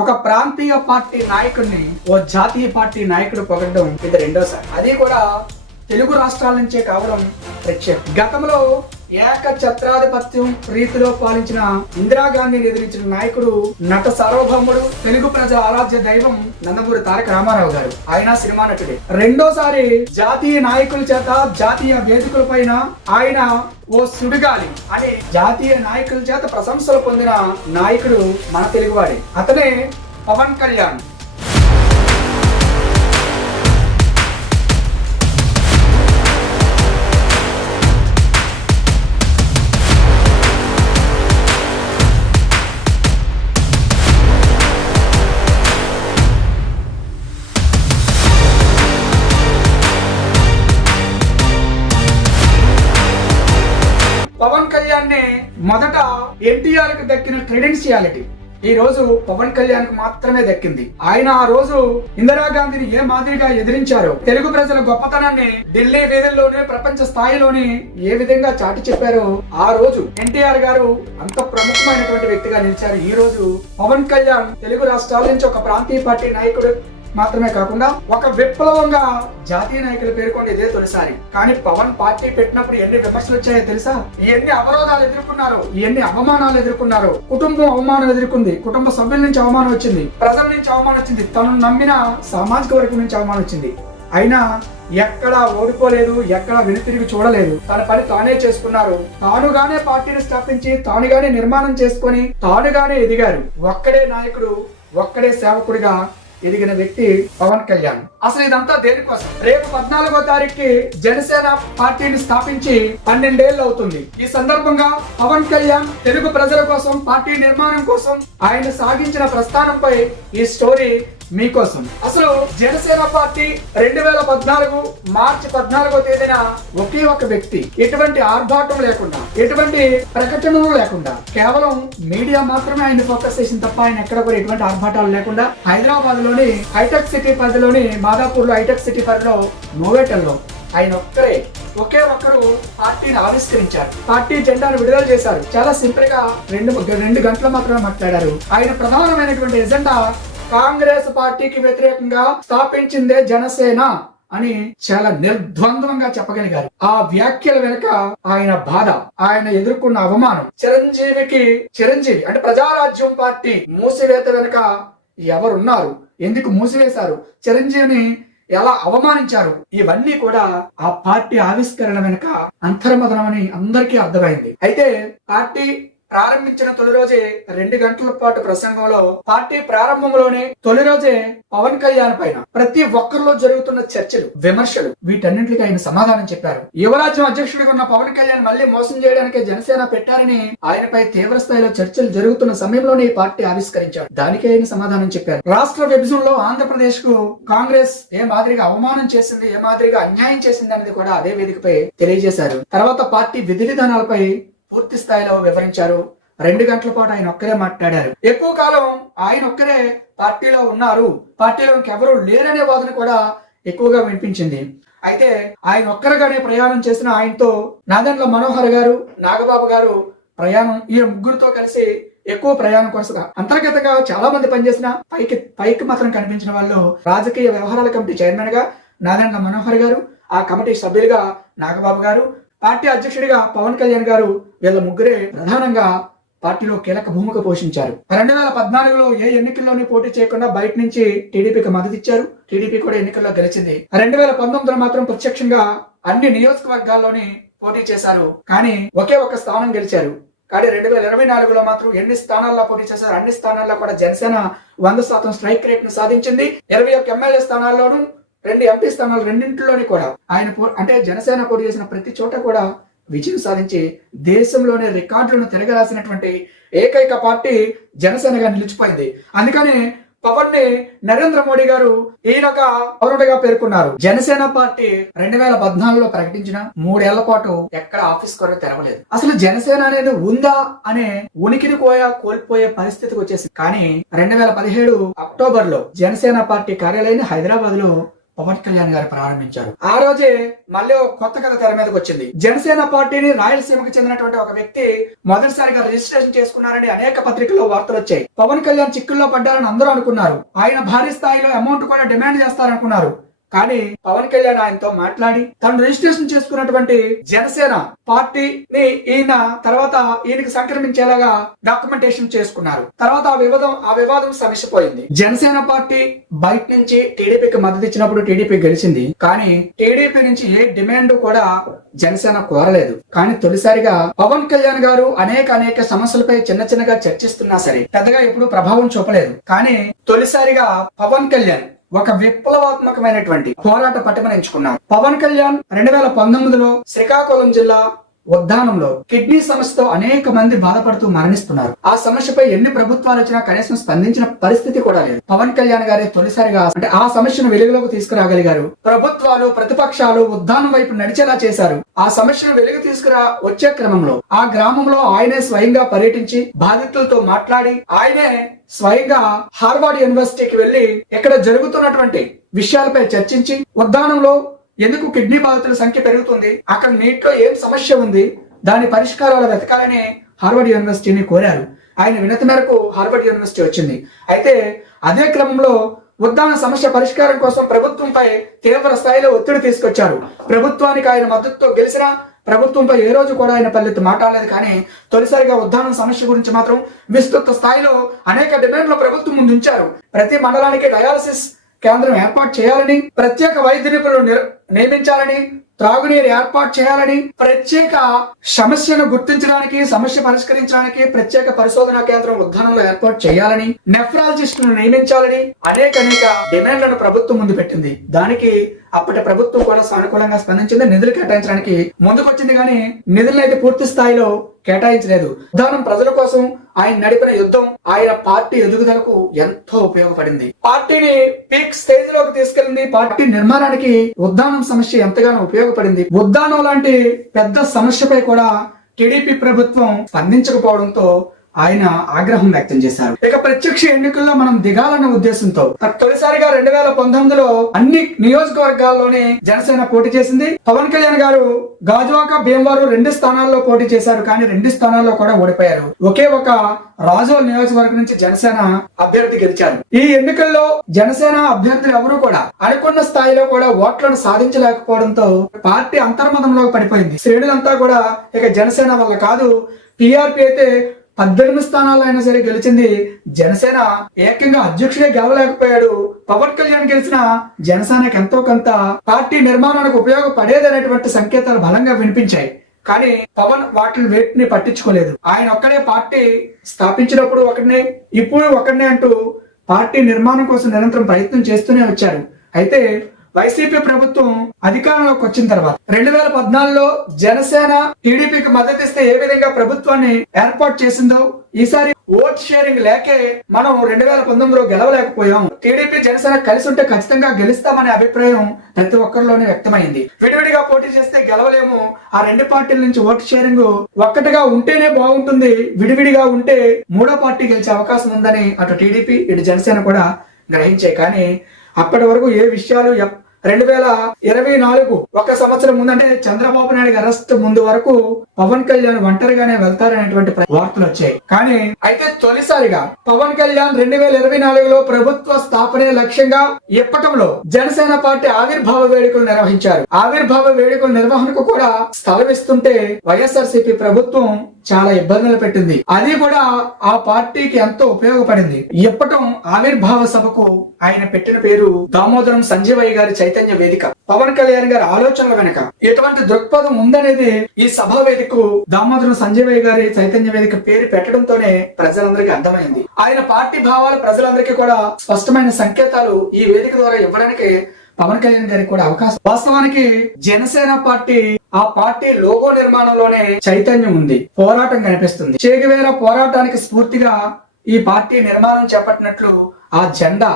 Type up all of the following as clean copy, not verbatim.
ఒక ప్రాంతీయ పార్టీ నాయకుడిని ఓ జాతీయ పార్టీ నాయకుడు పొగడడం ఇది రెండోసారి. అది కూడా తెలుగు రాష్ట్రాల నుంచే కావడం ప్రత్యేకం. గతంలో ఏకఛత్రాధిపత్యం రీతిలో పాలించిన ఇందిరాగాంధీని ఎదిరించిన నాయకుడు, నట సార్వభౌముడు, తెలుగు ప్రజల ఆరాధ్య దైవం నందమూరి తారక రామారావు గారు. ఆయన సినిమా నటుడే. రెండోసారి జాతీయ నాయకుల చేత జాతీయ వేదికల పైన ఆయన ఓ సుడిగాలి అని జాతీయ నాయకుల చేత ప్రశంసలు పొందిన నాయకుడు మన తెలుగువాడే. అతనే పవన్ కళ్యాణ్. పవన్ కళ్యాణ్ నే మొదట ఎన్టీఆర్ కి దక్కిన క్రెడెన్షియాలిటీ ఈ రోజు పవన్ కళ్యాణ్ కు మాత్రమే దక్కింది. ఆయన ఆ రోజు ఇందిరాగాంధీని ఏ మాదిరిగా ఎదిరించారో, తెలుగు ప్రజల గొప్పతనాన్ని ఢిల్లీ వీధుల్లోనే ప్రపంచ స్థాయిలోనే ఏ విధంగా చాటి చెప్పారో, ఆ రోజు ఎన్టీఆర్ గారు అంత ప్రముఖమైనటువంటి వ్యక్తిగా నిలిచారు. ఈ రోజు పవన్ కళ్యాణ్ తెలుగు రాష్ట్రాల నుంచి ఒక ప్రాంతీయ పార్టీ నాయకుడు మాత్రమే కాకుండా ఒక విప్లవంగా జాతీయ నాయకులు పేర్కొంటే ఇదే తొలిసారి. కానీ పవన్ పార్టీ పెట్టినప్పుడు ఎన్ని విమర్శలు వచ్చాయో తెలుసా? ఎన్ని అవరోధాలు ఎదుర్కొన్నారు, ఎన్ని అవమానాలు ఎదుర్కొన్నారు. కుటుంబం అవమానం ఎదుర్కొంది, కుటుంబ సభ్యుల నుంచి అవమానం వచ్చింది, ప్రజల నుంచి అవమానం వచ్చింది, తను నమ్మిన సామాజిక వర్గం నుంచి అవమానం వచ్చింది. అయినా ఎక్కడా ఓడిపోలేదు, ఎక్కడా వెనుతిరిగి చూడలేదు. తన పని తానే చేసుకున్నారు. తానుగానే పార్టీని స్థాపించి, తానుగానే నిర్మాణం చేసుకొని, తానుగానే ఎదిగారు. ఒక్కడే నాయకుడు, ఒక్కడే సేవకుడిగా ఎదిగిన వ్యక్తి పవన్ కళ్యాణ్. అసలు ఇదంతా దేనికోసం? రేపు 14వ తారీఖుకి జనసేన పార్టీని స్థాపించి 12 ఏళ్ళు అవుతుంది. ఈ సందర్భంగా పవన్ కళ్యాణ్ తెలుగు ప్రజల కోసం, పార్టీ నిర్మాణం కోసం ఆయన సాగించిన ప్రస్థానంపై ఈ స్టోరీ మీకోసం. అసలు జనసేన పార్టీ 2014 మార్చి 14వ తేదీన ఒకే ఒక వ్యక్తి, ఎటువంటి ఆర్భాటం లేకుండా, ఎటువంటి ప్రకటనలు లేకుండా, కేవలం మీడియా మాత్రమే ఆయన ఫోకస్ చేసిన తప్ప ఆయన ఎక్కడ కూడా ఎటువంటి ఆర్భాటాలు లేకుండా హైదరాబాద్ లోని హైటెక్ సిటీ పరిధిలోని మాదాపూర్ లో హైటెక్ సిటీ పరిధిలో నోవేటల్లో ఆయన ఒకే ఒక్కరు పార్టీని ఆవిష్కరించారు. పార్టీ జెండాను విడుదల చేశారు. చాలా సింపుల్ గా 2 గంటలు మాత్రమే మాట్లాడారు. ఆయన ప్రధానమైనటువంటి ఎజెండా కాంగ్రెస్ పార్టీకి వ్యతిరేకంగా స్థాపించిందే జనసేన అని చాలా నిర్ద్వంద్వంగా చెప్పగలిగారు. ఆ వ్యాఖ్యల వెనుక ఆయన బాధ, ఆయన ఎదుర్కొన్న అవమానం, చిరంజీవి అంటే ప్రజారాజ్యం పార్టీ మూసివేత వెనుక ఎవరున్నారు, ఎందుకు మూసివేశారు, చిరంజీవిని ఎలా అవమానించారు, ఇవన్నీ కూడా ఆ పార్టీ ఆవిష్కరణ వెనుక అంతర్మదనమని అందరికీ అర్థమైంది. అయితే పార్టీ ప్రారంభించిన తొలి రోజే 2 గంటల పాటు ప్రసంగంలో, పార్టీ ప్రారంభంలోనే తొలి రోజే పవన్ కళ్యాణ్ పైన ప్రతి ఒక్కరిలో జరుగుతున్న చర్చలు, విమర్శలు, వీటన్నింటికి ఆయన సమాధానం చెప్పారు. యువరాజ్యం అధ్యక్షుడిగా ఉన్న పవన్ కళ్యాణ్ మళ్ళీ మోసం చేయడానికి జనసేన పెట్టారని ఆయనపై తీవ్ర స్థాయిలో చర్చలు జరుగుతున్న సమయంలోనే ఈ పార్టీ ఆవిష్కరించారు. దానికి ఆయన సమాధానం చెప్పారు. రాష్ట్ర విభజనలో ఆంధ్రప్రదేశ్ కు కాంగ్రెస్ ఏ మాదిరిగా అవమానం చేసింది, ఏ మాదిరిగా అన్యాయం చేసింది అనేది కూడా అదే వేదికపై తెలియజేశారు. తర్వాత పార్టీ విధి విధానాలపై పూర్తి స్థాయిలో వివరించారు. 2 గంటల పాటు ఆయన ఒక్కరే మాట్లాడారు. ఎక్కువ కాలం ఆయన ఒక్కరే పార్టీలో ఉన్నారు, పార్టీలో ఇంకెవరూ లేరనే వాదన కూడా ఎక్కువగా వినిపించింది. అయితే ఆయన ఒక్కరిగానే ప్రయాణం చేసిన ఆయనతో నాదెండ్ల మనోహర్ గారు, నాగబాబు గారు ప్రయాణం, ఈ ముగ్గురితో కలిసి ఎక్కువ ప్రయాణం కొనసాగా అంతర్గతంగా చాలా మంది పనిచేసిన పైకి మాత్రం కనిపించిన వాళ్ళు రాజకీయ వ్యవహారాల కమిటీ చైర్మన్ గా నాదెండ్ల మనోహర్ గారు, ఆ కమిటీ సభ్యులుగా నాగబాబు గారు, పార్టీ అధ్యక్షుడిగా పవన్ కళ్యాణ్ గారు, వీళ్ళ ముగ్గురే ప్రధానంగా పార్టీలో కీలక భూమిక పోషించారు. 2014లో ఏ ఎన్నికల్లోనే పోటీ చేయకుండా బయట నుంచి టీడీపీకి మద్దతు ఇచ్చారు. టీడీపీ కూడా ఎన్నికల్లో గెలిచింది. 2019లో మాత్రం ప్రత్యక్షంగా అన్ని నియోజకవర్గాల్లోనే పోటీ చేశారు. కానీ ఒకే ఒక స్థానం గెలిచారు. కానీ 2024లో మాత్రం ఎన్ని స్థానాల్లో పోటీ చేశారు, అన్ని స్థానాల్లో కూడా జనసేన 100% స్ట్రైక్ రేట్ ను సాధించింది. 21 ఎమ్మెల్యే స్థానాల్లోనూ, 2 ఎంపీ స్థానాలు రెండింటిలోని కూడా ఆయన అంటే జనసేన పోటీ చేసిన ప్రతి చోట కూడా విజయం సాధించి దేశంలోనే రికార్డులను తిరగరాసినటువంటి ఏకైక పార్టీ జనసేనగా నిలిచిపోయింది. అందుకని పవన్ ని నరేంద్ర మోడీ గారు ఈయనొక పౌరుడిగా పేర్కొన్నారు. జనసేన పార్టీ 2014లో ప్రకటించిన 3 ఏళ్ల పాటు ఎక్కడ ఆఫీస్ కూడా తెరవలేదు. అసలు జనసేన అనేది ఉందా అనే ఉనికిని కోల్పోయే పరిస్థితికి వచ్చేసింది. కానీ 2017 అక్టోబర్ లో జనసేన పార్టీ కార్యాలయాన్ని హైదరాబాద్ లో పవన్ కళ్యాణ్ గారు ప్రారంభించారు. ఆ రోజే మళ్ళీ కొత్త కథ తెర మీదకి వచ్చింది. జనసేన పార్టీని రాయలసీమకు చెందినటువంటి ఒక వ్యక్తి మొదటిసారిగా రిజిస్ట్రేషన్ చేసుకున్నారని అనేక పత్రికల్లో వార్తలు వచ్చాయి. పవన్ కళ్యాణ్ చిక్కుల్లో పడ్డారని అందరూ అనుకున్నారు. ఆయన భారీ స్థాయిలో అమౌంట్ కూడా డిమాండ్ చేస్తారనుకున్నారు. కానీ పవన్ కళ్యాణ్ ఆయనతో మాట్లాడి తను రిజిస్ట్రేషన్ చేసుకున్నటువంటి జనసేన పార్టీని ఈయన తర్వాత ఈయనకి సంక్రమించేలాగా డాక్యుమెంటేషన్ చేసుకున్నారు. తర్వాత ఆ వివాదం సమసిపోయింది. జనసేన పార్టీ బయట నుంచి టీడీపీకి మద్దతు ఇచ్చినప్పుడు టీడీపీ గెలిచింది. కానీ టీడీపీ నుంచి ఏ డిమాండ్ కూడా జనసేన కోరలేదు. కానీ తొలిసారిగా పవన్ కళ్యాణ్ గారు అనేక సమస్యలపై చిన్నగా చర్చిస్తున్నా సరే పెద్దగా ఎప్పుడు ప్రభావం చూపలేదు. కానీ తొలిసారిగా పవన్ కళ్యాణ్ ఒక విప్లవాత్మకమైనటువంటి పోరాట పటిమను ఎంచుకున్నారు. పవన్ కళ్యాణ్ 2019లో శ్రీకాకుళం జిల్లా ఉద్దానంలో కిడ్నీ సమస్యతో అనేక మంది బాధపడుతూ మరణిస్తున్నారు. ఆ సమస్యపై ఎన్ని ప్రభుత్వాలు వచ్చినా కనీసం స్పందించిన పరిస్థితి కూడా లేదు. పవన్ కళ్యాణ్ గారే తొలిసారిగా ఆ సమస్యను వెలుగులోకి తీసుకురాగలిగారు. ప్రభుత్వాలు ప్రతిపక్షాలు ఉద్దానం వైపు నడిచేలా చేశారు. ఆ సమస్యను వెలుగు వచ్చే క్రమంలో ఆ గ్రామంలో ఆయనే స్వయంగా పర్యటించి బాధితులతో మాట్లాడి ఆయనే స్వయంగా హార్వర్డ్ యూనివర్సిటీకి వెళ్లి ఇక్కడ జరుగుతున్నటువంటి విషయాలపై చర్చించి ఉద్దానంలో ఎందుకు కిడ్నీ బాధితుల సంఖ్య పెరుగుతుంది, అక్కడ నీటిలో ఏం సమస్య ఉంది, దాని పరిష్కారాలు వెతకాలని హార్వర్డ్ యూనివర్సిటీని కోరారు. ఆయన వినతి మేరకు హార్వర్డ్ యూనివర్సిటీ వచ్చింది. అయితే అదే క్రమంలో ఉద్దాన సమస్య పరిష్కారం కోసం ప్రభుత్వంపై తీవ్ర స్థాయిలో ఒత్తిడి తీసుకొచ్చారు. ప్రభుత్వానికి ఆయన మద్దతుతో గెలిచిన ప్రభుత్వంపై ఏ రోజు కూడా ఆయన పల్లెత్తు మాట్లాడలేదు. కానీ తొలిసారిగా ఉద్దానం సమస్య గురించి మాత్రం విస్తృత స్థాయిలో అనేక డిమాండ్లు ప్రభుత్వం ముందు ఉంచారు. ప్రతి మండలానికి డయాలసిస్ కేంద్రం ఏర్పాటు చేయాలని, ప్రత్యేక వైద్య నిపుణులు నియమించాలని, త్రాగునీరు ఏర్పాటు చేయాలని, ప్రత్యేక సమస్యను గుర్తించడానికి సమస్య పరిష్కరించడానికి ప్రత్యేక పరిశోధనా కేంద్రం ఉద్దానంలో ఏర్పాటు చేయాలని, నెఫ్రాలజిస్టులను నియమించాలని అనేక డిమాండ్లను ప్రభుత్వం ముందు పెట్టింది. దానికి అప్పటి ప్రభుత్వం కూడా సానుకూలంగా స్పందించింది. నిధులు కేటాయించడానికి ముందుకొచ్చింది. కానీ నిధులను అయితే పూర్తి స్థాయిలో కేటాయించలేదు. ఉద్దానం ప్రజల కోసం ఆయన నడిపిన యుద్ధం ఆయన పార్టీ ఎదుగుదలకు ఎంతో ఉపయోగపడింది. పార్టీని పీక్ స్టేజ్ లోకి తీసుకెళ్లింది. పార్టీ నిర్మాణానికి ఉద్దానం సమస్య ఎంతగానో ఉపయోగపడింది. ఉద్దానం లాంటి పెద్ద సమస్యపై కూడా టీడీపీ ప్రభుత్వం స్పందించకపోవడంతో ఆయన ఆగ్రహం వ్యక్తం చేశారు. ఇక ప్రత్యక్ష ఎన్నికల్లో మనం దిగాలన్న ఉద్దేశంతో తొలిసారిగా 2019లో అన్ని నియోజకవర్గాల్లోనే జనసేన పోటీ చేసింది. పవన్ కళ్యాణ్ గారు గాజువాక, భీమవరం 2 స్థానాల్లో పోటీ చేశారు. కానీ 2 స్థానాల్లో కూడా ఓడిపోయారు. ఒకే ఒక రాజోల్ నియోజకవర్గం నుంచి జనసేన అభ్యర్థి గెలిచారు. ఈ ఎన్నికల్లో జనసేన అభ్యర్థులు ఎవరు కూడా అనుకున్న స్థాయిలో కూడా ఓట్లను సాధించలేకపోవడంతో పార్టీ అంతర్మతంలో పడిపోయింది. శ్రేణులంతా కూడా ఇక జనసేన వల్ల కాదు, టీఆర్పీ అయితే 18 స్థానాల్లో అయినా సరే గెలిచింది. జనసేన ఏకంగా అధ్యక్షుడే గెలవలేకపోయాడు. పవన్ కళ్యాణ్ గెలిచిన జనసేనకు ఎంతో కొంత పార్టీ నిర్మాణానికి ఉపయోగపడేదనేటువంటి సంకేతాలు బలంగా వినిపించాయి. కానీ పవన్ వేటిని పట్టించుకోలేదు. ఆయన ఒక్కడే పార్టీ స్థాపించినప్పుడు ఒకడినే, ఇప్పుడు ఒకడినే అంటూ పార్టీ నిర్మాణం కోసం నిరంతరం ప్రయత్నం చేస్తూనే వచ్చారు. అయితే వైసీపీ ప్రభుత్వం అధికారంలోకి వచ్చిన తర్వాత 2014లో జనసేన టీడీపీకి మద్దతు ఇస్తే ఏ విధంగా ప్రభుత్వాన్ని ఏర్పాటు చేసిందో ఈసారి ఓట్ షేరింగ్ లేకే మనం 2019లో గెలవలేకపోయాం. టీడీపీ జనసేన కలిసి ఉంటే ఖచ్చితంగా గెలుస్తామనే అభిప్రాయం ప్రతి ఒక్కరిలోనే వ్యక్తమైంది. విడివిడిగా పోటీ చేస్తే గెలవలేము. ఆ 2 పార్టీల నుంచి ఓట్ షేరింగ్ ఒక్కటిగా ఉంటేనే బాగుంటుంది. విడివిడిగా ఉంటే 3వ పార్టీ గెలిచే అవకాశం ఉందని అటు టీడీపీ ఇటు జనసేన కూడా గ్రహించాయి. కానీ అప్పటి వరకు ఏ విషయాలు 2024 ఒక సంవత్సరం ముందంటే చంద్రబాబు నాయుడు అరెస్ట్ ముందు వరకు పవన్ కళ్యాణ్ ఒంటరిగానే వెళ్తారనేటువంటి వార్తలు వచ్చాయి. కానీ అయితే తొలిసారిగా పవన్ కళ్యాణ్ 2024లో ప్రభుత్వ స్థాపనే లక్ష్యంగా ఇప్పటంలో జనసేన పార్టీ ఆవిర్భావ వేడుకలు నిర్వహించారు. ఆవిర్భావ వేడుకల నిర్వహణకు కూడా స్థలం ఇస్తుంటే వైఎస్ఆర్సీపీ ప్రభుత్వం చాలా ఇబ్బందులు పెట్టింది. అది కూడా ఆ పార్టీకి ఎంతో ఉపయోగపడింది. ఇప్పటం ఆవిర్భావ సభకు ఆయన పెట్టిన పేరు దామోదరం సంజీవయ్య గారి చైతన్య వేదిక. పవన్ కళ్యాణ్ గారి ఆలోచనల వెనక ఎటువంటి దృక్పథం ఉందనేది ఈ సభా వేదికకు దామోదరం సంజీవయ్య గారి చైతన్య వేదిక పేరు పెట్టడంతోనే ప్రజలందరికీ అర్థమైంది. ఆయన పార్టీ భావాలు ప్రజలందరికీ కూడా స్పష్టమైన సంకేతాలు ఈ వేదిక ద్వారా ఇవ్వడానికి పవన్ కళ్యాణ్ గారికి కూడా అవకాశం. వాస్తవానికి జనసేన పార్టీ ఆ పార్టీ లోగో నిర్మాణంలోనే చైతన్యం ఉంది, పోరాటం కనిపిస్తుంది. చేగువేరా పోరాటానికి స్ఫూర్తిగా ఈ పార్టీ నిర్మాణం చేపట్టినట్లు ఆ జెండా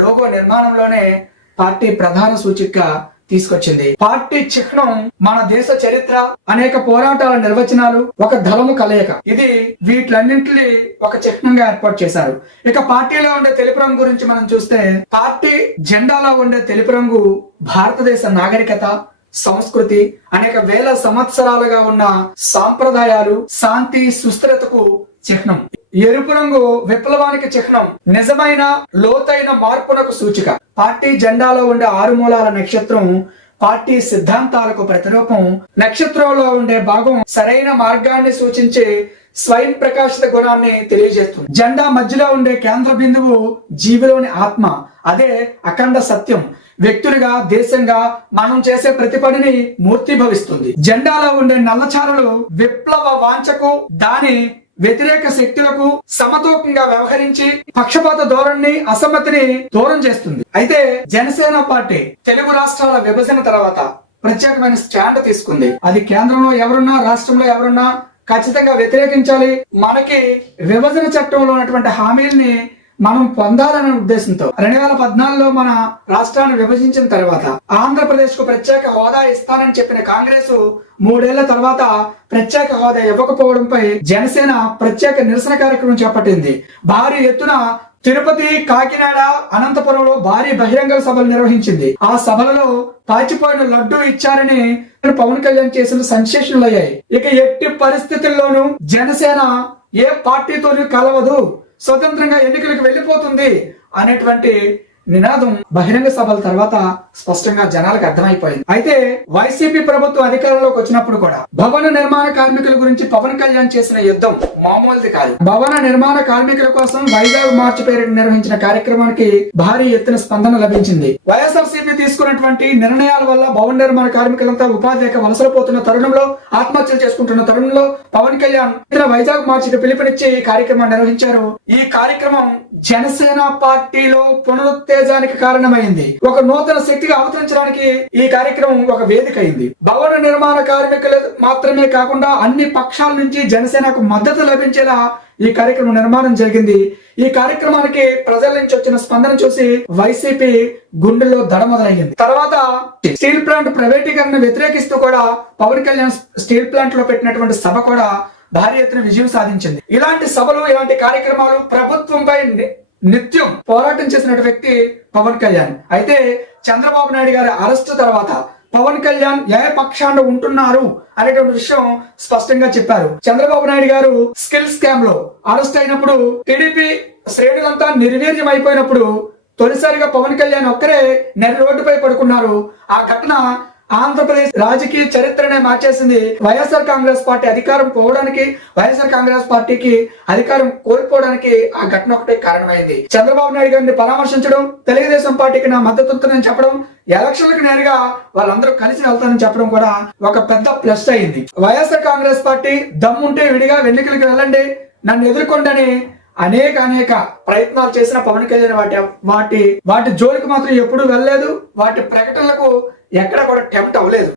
లోగో నిర్మాణంలోనే పార్టీ ప్రధాన సూచికగా తీసుకొచ్చింది. పార్టీ చిహ్నం మన దేశ చరిత్ర, అనేక పోరాటాల నిర్వచనాలు, ఒక దళము కలయిక. ఇది వీటిలన్నింటినీ ఒక చిహ్నంగా ఏర్పాటు చేశారు. ఇక పార్టీలో ఉండే తెలుపు రంగు గురించి మనం చూస్తే, పార్టీ జెండాలో ఉండే తెలుపు రంగు భారతదేశ నాగరికత, సంస్కృతి, అనేక వేల సంవత్సరాలుగా ఉన్న సాంప్రదాయాలు, శాంతి, సుస్థిరతకు చిహ్నం. ఎరుపు రంగు విప్లవానికి చిహ్నం, నిజమైన లోతైన మార్పునకు సూచిక. పార్టీ జెండాలో ఉండే 6 మూలాల నక్షత్రం పార్టీ సిద్ధాంతాలకు ప్రతిరూపం. నక్షత్రంలో ఉండే భాగం సరైన మార్గాన్ని సూచించే స్వయం ప్రకాశిత గుణాన్ని తెలియజేస్తుంది. జెండా మధ్యలో ఉండే కేంద్ర బిందువు జీవిలోని ఆత్మ, అదే అఖండ సత్యం. వ్యక్తులుగా, దేశంగా మనం చేసే ప్రతి పనిని మూర్తిభవిస్తుంది. జెండాలో ఉండే నల్లచారులు విప్లవ వాంఛకు, దాని వ్యతిరేక శక్తులకు సమతూకంగా వ్యవహరించి పక్షపాత ధోరణిని, అసమ్మతిని దూరం చేస్తుంది. అయితే జనసేన పార్టీ తెలుగు రాష్ట్రాల విభజన తర్వాత ప్రత్యేకమైన స్టాండ్ తీసుకుంది. అది కేంద్రంలో ఎవరున్నా, రాష్ట్రంలో ఎవరున్నా ఖచ్చితంగా వ్యతిరేకించాలి. మనకి విభజన చట్టంలో ఉన్నటువంటి హామీల్ని మనం పొందాలనే ఉద్దేశంతో 2014లో మన రాష్ట్రాన్ని విభజించిన తర్వాత ఆంధ్రప్రదేశ్ కు ప్రత్యేక హోదా ఇస్తానని చెప్పిన కాంగ్రెస్ 3 ఏళ్ల తర్వాత ప్రత్యేక హోదా ఇవ్వకపోవడంపై జనసేన ప్రత్యేక నిరసన కార్యక్రమం చేపట్టింది. భారీ ఎత్తున తిరుపతి, కాకినాడ, అనంతపురంలో భారీ బహిరంగ సభలు నిర్వహించింది. ఆ సభలలో పాచిపోయిన లడ్డు ఇచ్చారని పవన్ కళ్యాణ్ చేసిన సెన్సేషన్లు అయ్యాయి. ఇక ఎట్టి పరిస్థితుల్లోనూ జనసేన ఏ పార్టీతోనూ కలవదు, స్వతంత్రంగా ఎన్నికలకు వెళ్లిపోతుంది అనేటువంటి నినాదం బహిరంగ సభల తర్వాత స్పష్టంగా జనాలకు అర్థమైపోయింది. అయితే వైసీపీ ప్రభుత్వం అధికారంలోకి వచ్చినప్పుడు కూడా భవన నిర్మాణ కార్మికుల గురించి పవన్ కళ్యాణ్ చేసిన యుద్ధం మామూలుది కాదు. భవన నిర్మాణ కార్మికుల కోసం వైజాగ్ మార్చ్ పేరిట నిర్వహించిన కార్యక్రమానికి భారీ ఎత్తున స్పందన లభించింది. వైఎస్ఆర్సీపీ తీసుకున్నటువంటి నిర్ణయాల వల్ల భవన నిర్మాణ కార్మికులంతా ఉపాధి లేక వలసలు పోతున్న తరుణంలో, ఆత్మహత్యలు చేసుకుంటున్న తరుణంలో పవన్ కళ్యాణ్ వైజాగ్ మార్చికి పిలుపునిచ్చి ఈ కార్యక్రమాన్ని నిర్వహించారు. ఈ కార్యక్రమం జనసేన పార్టీలో పునరుత్తేజానికి కారణమైంది. ఒక నూతన శక్తిగా అవతరించడానికి ఈ కార్యక్రమం ఒక వేదిక అయింది. భవన నిర్మాణ కార్మికులు మాత్రమే కాకుండా అన్ని పక్షాల నుంచి జనసేనకు మద్దతు లభించేలా ఈ కార్యక్రమం నిర్మాణం జరిగింది. ఈ కార్యక్రమానికి ప్రజల నుంచి వచ్చిన స్పందన చూసి వైసీపీ గుండెల్లో దడ మొదలయ్యింది. తర్వాత స్టీల్ ప్లాంట్ ప్రైవేటీకరణ వ్యతిరేకిస్తూ కూడా పవన్ కళ్యాణ్ స్టీల్ ప్లాంట్ లో పెట్టినటువంటి సభ కూడా భారీ ఎత్తున విజయం సాధించింది. ఇలాంటి సభలు, ఇలాంటి కార్యక్రమాలు ప్రభుత్వంపై నిత్యం పోరాటం చేసిన వ్యక్తి పవన్ కళ్యాణ్. అయితే చంద్రబాబు నాయుడు గారి అరెస్టు తర్వాత పవన్ కళ్యాణ్ ఏ పక్షాన ఉంటున్నారు అనేటువంటి విషయం స్పష్టంగా చెప్పారు. చంద్రబాబు నాయుడు గారు స్కిల్ స్కామ్ లో అరెస్ట్ అయినప్పుడు, టీడీపీ శ్రేణులంతా నిర్వీర్యం అయిపోయినప్పుడు తొలిసారిగా పవన్ కళ్యాణ్ ఒక్కరే నెల రోడ్డుపై పడుకున్నారు. ఆ ఘటన ఆంధ్రప్రదేశ్ రాజకీయ చరిత్రనే మార్చేసింది. వైఎస్ఆర్ కాంగ్రెస్ పార్టీ అధికారం పోవడానికి, వైఎస్ఆర్ కాంగ్రెస్ పార్టీకి అధికారం కోల్పోవడానికి ఆ ఘటన ఒకటే కారణమైంది. చంద్రబాబు నాయుడు గారిని పరామర్శించడం, తెలుగుదేశం పార్టీకి నా మద్దతు ఉంటుందని చెప్పడం, ఎలక్షన్లకు నేరుగా వాళ్ళందరూ కలిసి వెళ్తానని చెప్పడం కూడా ఒక పెద్ద ప్లస్ అయింది. వైఎస్ఆర్ కాంగ్రెస్ పార్టీ దమ్ముంటే విడిగా ఎన్నికలకు వెళ్ళండి, నన్ను ఎదుర్కొండని అనేక ప్రయత్నాలు చేసిన పవన్ కళ్యాణ్ వాటి జోలికి మాత్రం ఎప్పుడూ వెళ్ళలేదు. వాటి ప్రకటనలకు ఎక్కడ కూడా టెంప్ట్ అవ్వలేదు.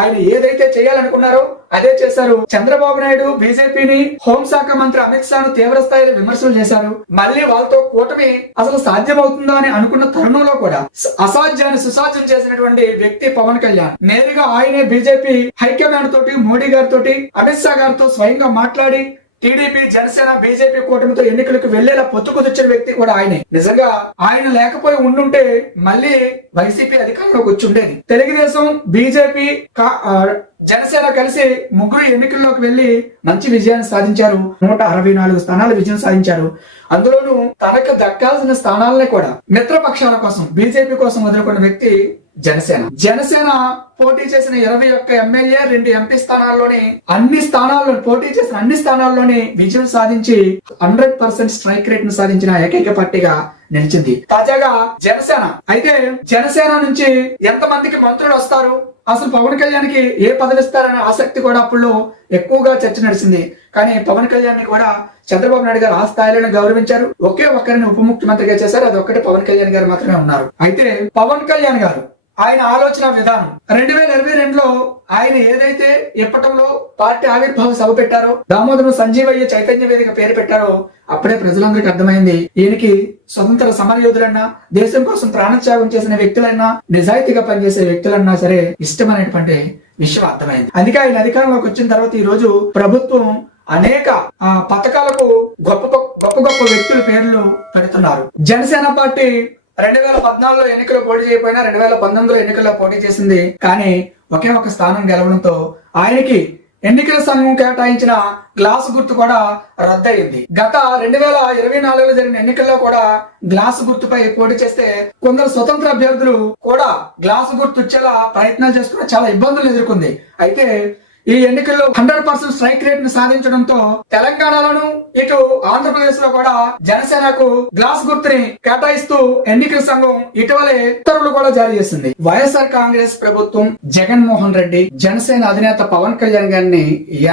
ఆయన ఏదైతే చేయాలనుకున్నారో అదే చేశారు. చంద్రబాబు నాయుడు బీజేపీని, హోంశాఖ మంత్రి అమిత్ షాను తీవ్ర స్థాయిలో విమర్శలు చేశారు. మళ్ళీ వాళ్ళతో కూటమి అసలు సాధ్యమవుతుందా అని అనుకున్న తరుణంలో కూడా అసాధ్యాన్ని సుసాధ్యం చేసినటువంటి వ్యక్తి పవన్ కళ్యాణ్. నేరుగా ఆయనే బీజేపీ హైకమాండ్ తోటి, మోడీ గారితో, అమిత్ షా గారితో స్వయంగా మాట్లాడి టీడీపీ, జనసేన, బీజేపీ కూటమితో ఎన్నికలకు వెళ్లేలా పొత్తు కుదిర్చిన వ్యక్తి కూడా ఆయనే. నిజంగా ఆయన లేకపోయి ఉండుంటే మళ్ళీ వైసీపీ అధికారంలోకి వచ్చి ఉండేది. తెలుగుదేశం, బీజేపీ, జనసేన కలిసి ముగ్గురు ఎన్నికల్లోకి వెళ్లి మంచి విజయాన్ని సాధించారు. 164 స్థానాల విజయం సాధించారు. అందులోనూ తనకు దక్కాల్సిన స్థానాలనే కూడా మిత్రపక్షాల కోసం, బీజేపీ కోసం వదులుకున్న వ్యక్తి జనసేన పోటీ చేసిన 21 ఎమ్మెల్యే, 2 ఎంపీ స్థానాల్లోని పోటీ చేసిన అన్ని స్థానాల్లోని విజయం సాధించి 100% స్ట్రైక్ రేట్ ను సాధించిన ఏకైక పార్టీగా నిలిచింది. తాజాగా జనసేన నుంచి ఎంత మందికి మంత్రులు వస్తారు, అసలు పవన్ కళ్యాణ్ కి ఏ పదవి ఇస్తారనే ఆసక్తి కూడా అప్పుడు ఎక్కువగా చర్చ నడిచింది. కానీ పవన్ కళ్యాణ్ ని కూడా చంద్రబాబు నాయుడు గారు ఆ స్థాయిలోనే గౌరవించారు. ఒకే ఒక్కరిని ఉప ముఖ్యమంత్రిగా చేశారు. అది ఒక్కటి పవన్ కళ్యాణ్ గారు మాత్రమే ఉన్నారు. అయితే పవన్ కళ్యాణ్ గారు ఆయన ఆలోచన విధానం 2022లో ఆయన ఏదైతే ఇప్పటంలో పార్టీ ఆవిర్భావ సభ పెట్టారో, దామోదరం సంజీవయ్య చైతన్య వేదిక పేరు పెట్టారో, అప్పుడే ప్రజలందరికీ అర్థమైంది ఈయనకి స్వతంత్ర సమరయోధులన్నా, దేశం కోసం ప్రాణత్యాగం చేసిన వ్యక్తులన్నా, నిజాయితీగా పనిచేసే వ్యక్తులన్నా సరే ఇష్టమైనటువంటి విషయం అర్థమైంది. అందుకే ఆయన అధికారంలోకి వచ్చిన తర్వాత ఈ రోజు ప్రభుత్వం అనేక పథకాలకు గొప్ప గొప్ప వ్యక్తుల పేర్లు పెడుతున్నారు. జనసేన పార్టీ 2014లో ఎన్నికల్లో పోటీ చేయకపోయినా 2019లో ఎన్నికల్లో పోటీ చేసింది. కానీ ఒకే ఒక స్థానం గెలవడంతో ఆయనకి ఎన్నికల సంఘం కేటాయించిన గ్లాసు గుర్తు కూడా రద్దయింది. గత 2024లో జరిగిన ఎన్నికల్లో కూడా గ్లాసు గుర్తుపై పోటీ చేస్తే కొందరు స్వతంత్ర అభ్యర్థులు కూడా గ్లాసు గుర్తు ఇచ్చేలా ప్రయత్నాలు చేసుకుని చాలా ఇబ్బందులు ఎదుర్కొంది. అయితే ఈ ఎన్నికల్లో 100% స్ట్రైక్ రేట్ ను సాధించడంతో తెలంగాణలోను ఇటు ఆంధ్రప్రదేశ్ లో కూడా జనసేనకు గ్లాస్ గుర్తుని కేటాయిస్తూ ఎన్నికల సంఘం ఇటీవలే ఉత్తర్వులు కూడా జారీ చేసింది. వైఎస్ఆర్ కాంగ్రెస్ ప్రభుత్వం జగన్మోహన్ రెడ్డి జనసేన అధినేత పవన్ కళ్యాణ్ గారిని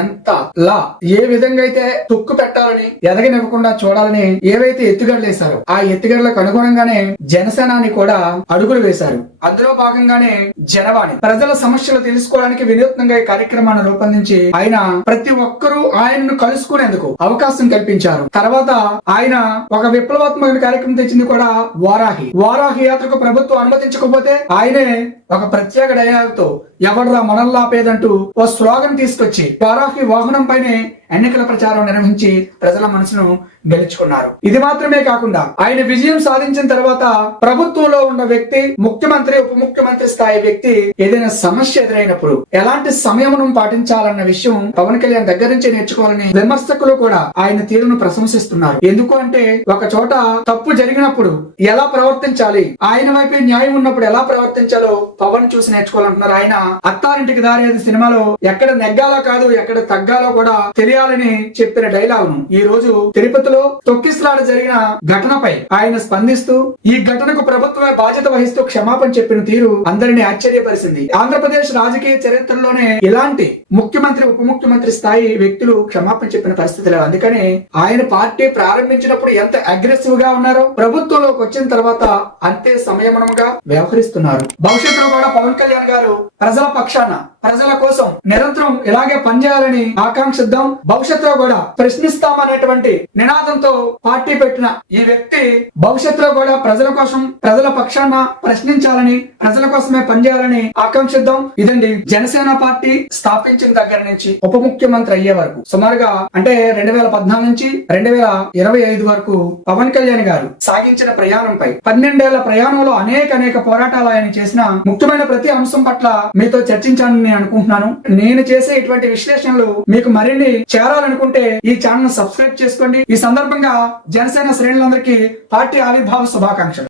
ఎంతలా ఏ విధంగా అయితే తుక్కు పెట్టాలని, ఎదగనివ్వకుండా చూడాలని ఏవైతే ఎత్తుగడలు వేశారో ఆ ఎత్తుగడలకు అనుగుణంగానే జనసేనాని కూడా అడుగులు వేశారు. అందులో భాగంగానే జనవాణి ప్రజల సమస్యలు తెలుసుకోవడానికి వినూత్నంగా ఈ కార్యక్రమాన్ని రూపొందించి ఆయన ప్రతి ఒక్కరూ ఆయనను కలుసుకునేందుకు అవకాశం కల్పించారు. తర్వాత ఆయన ఒక విప్లవాత్మక కార్యక్రమం తెచ్చింది కూడా వారాహి యాత్రకు ప్రభుత్వం అనుమతించకపోతే ఆయనే ఒక ప్రత్యేక డైలాగ్ తో ఎవడ్రా మనల్లా పేదంటూ ఓ స్లోగన్ తీసుకొచ్చి వారాహి వాహనం పైనే ఎన్నికల ప్రచారం నిర్వహించి ప్రజల మనసును గెలుచుకున్నారు. ఇది మాత్రమే కాకుండా ఆయన విజయం సాధించిన తర్వాత ప్రభుత్వంలో ఉన్న వ్యక్తి, ముఖ్యమంత్రి, ఉప ముఖ్యమంత్రి స్థాయి వ్యక్తి ఏదైనా సమస్య ఎదురైనప్పుడు ఎలాంటి సంయమనం పాటించాలన్న విషయం పవన్ కళ్యాణ్ దగ్గర నుంచి నేర్చుకోవాలని విమర్శకులు కూడా ఆయన తీరును ప్రశంసిస్తున్నారు. ఎందుకు అంటే ఒక చోట తప్పు జరిగినప్పుడు ఎలా ప్రవర్తించాలి, ఆయన వైపే న్యాయం ఉన్నప్పుడు ఎలా ప్రవర్తించాలో పవన్ చూసి నేర్చుకోవాలంటున్నారు. ఆయన అత్తారింటికి దారేది సినిమాలో ఎక్కడ నెగ్గాలో కాదు ఎక్కడ తగ్గాలో కూడా తెలియాలని చెప్పిన డైలాగును ఈ రోజు తిరుపతిలో తొక్కిసలాట జరిగిన ఘటనపై ఆయన స్పందిస్తూ ఈ ఘటనకు ప్రభుత్వమే బాధ్యత వహిస్తూ క్షమాపణ చెప్పిన తీరు అందరినీ ఆశ్చర్యపరిచింది. ఆంధ్రప్రదేశ్ రాజకీయ చరిత్రలోనే ఇలాంటి ముఖ్యమంత్రి, ఉప ముఖ్యమంత్రి స్థాయి వ్యక్తులు క్షమాపణ చెప్పిన పరిస్థితి లేదు. అందుకని ఆయన పార్టీ ప్రారంభించినప్పుడు ఎంత అగ్రెసివ్ గా ఉన్నారో ప్రభుత్వంలోకి వచ్చిన తర్వాత అంతే సంయమనంగా వ్యవహరిస్తున్నారు. భవిష్యత్తులో కూడా పవన్ కళ్యాణ్ గారు ప్రజల పక్షాన, ప్రజల కోసం నిరంతరం ఇలాగే పనిచేయాలని ఆకాంక్షిద్దాం. భవిష్యత్తులో కూడా ప్రశ్నిస్తామనేటువంటి నినాదంతో పార్టీ పెట్టిన ఈ వ్యక్తి భవిష్యత్తులో కూడా ప్రజల కోసం, ప్రజల పక్షాన ప్రశ్నించాలని, ప్రజల కోసమే పనిచేయాలని ఆకాంక్షిద్దాం. ఇదండి జనసేన పార్టీ స్థాపించిన దగ్గర నుంచి ఉప ముఖ్యమంత్రి అయ్యే వరకు సుమారుగా అంటే 2014 నుంచి 2025 వరకు పవన్ కళ్యాణ్ గారు సాగించిన ప్రయాణంపై 12 ఏళ్ల ప్రయాణంలో అనేక పోరాటాలు ఆయన చేసిన ముఖ్యమైన ప్రతి అంశం పట్ల మీతో చర్చించాలని అనుకుంటున్నాను. నేను చేసే ఇటువంటి విశ్లేషణలు మీకు మరిన్ని చేరాలనుకుంటే ఈ ఛానల్ సబ్స్క్రైబ్ చేసుకోండి. ఈ సందర్భంగా జనసేన శ్రేణులందరికీ పార్టీ ఆవిర్భావ శుభాకాంక్షలు.